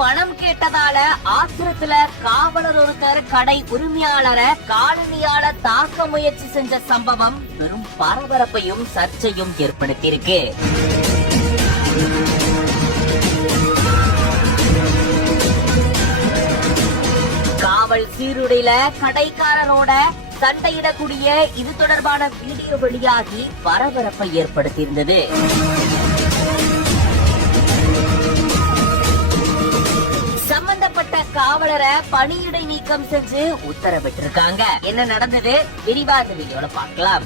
பணம் கேட்டதால ஆத்திரத்துல காவலர் ஒருத்தர் கடை உரிமையாளரை காலணியால தாக்க முயற்சி செஞ்ச சம்பவம் பெரும் பரபரப்பையும் சர்ச்சையும் ஏற்படுத்தியிருக்கு. காவல் சீருடையில கடைக்காரரோட சண்டையிடக்கூடிய இது தொடர்பான வீடியோ வெளியாகி பரபரப்பை ஏற்படுத்தியிருந்தது. சம்பந்தப்பட்ட காவலரை பணியிடை நீக்கம் செஞ்சு உத்தரவிட்டிருக்காங்க. என்ன நடந்தது விரிவாக வீடியோல பார்க்கலாம்.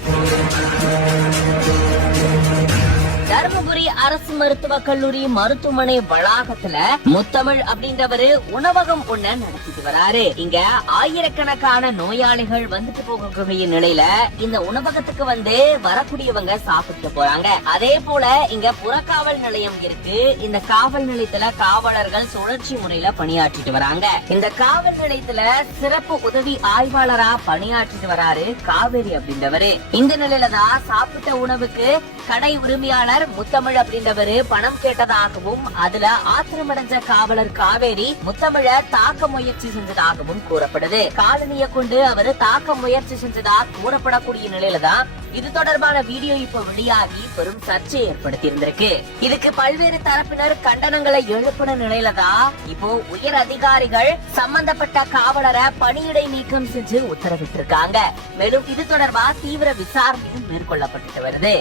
தருமபுரி அரசு மருத்துவக் கல்லூரி மருத்துவமனை வளாகத்துல முத்தமிழ் அப்படின்றவரு உணவகம் ஒண்ணு நடத்திட்டு வராரு. இங்க ஆயிரக்கணக்கான நோயாளிகள் வந்துட்டு போகக்கூடிய நிலையில இந்த உணவகத்துக்கு வந்து வரக்கூடியவங்க சாப்பிட்டு போறாங்க. அதே போல இங்க புறக்காவல் நிலையம் இருக்கு. இந்த காவல் நிலையத்துல காவலர்கள் சுழற்சி முறையில பணியாற்றிட்டு வராங்க. இந்த காவல் நிலையத்துல சிறப்பு உதவி ஆய்வாளரா பணியாற்றிட்டு வராரு காவேரி அப்படின்றவரு. இந்த நிலையில தான் சாப்பிட்ட உணவுக்கு கடை உரிமையாளர் முத்தமிழ் அப்படின்றவரு பணம் கேட்டதாகவும் அதுல ஆத்திரமடைஞ்ச காவலர் காவேரி முத்தமிழ தாக்க முயற்சி செஞ்சதாகவும் கூறப்படுது. காலனியை கொண்டு அவரு தாக்க முயற்சி செஞ்சதா கூறப்படக்கூடிய நிலையில தான் இது தொடர்பான வீடியோ இப்ப வெளியாகி பெரும் சர்ச்சை ஏற்படுத்தி இருந்திருக்கு. இதுக்கு பல்வேறு தரப்பினர் கண்டனங்களை எழுப்பின நிலையில தான் இப்போ உயர் அதிகாரிகள் சம்பந்தப்பட்ட காவலரை பணியிடை நீக்கம் செஞ்சு உத்தரவிட்டிருக்காங்க. மேலும் இது தொடர்பா தீவிர விசாரணையும் மேற்கொள்ளப்பட்டு வருது.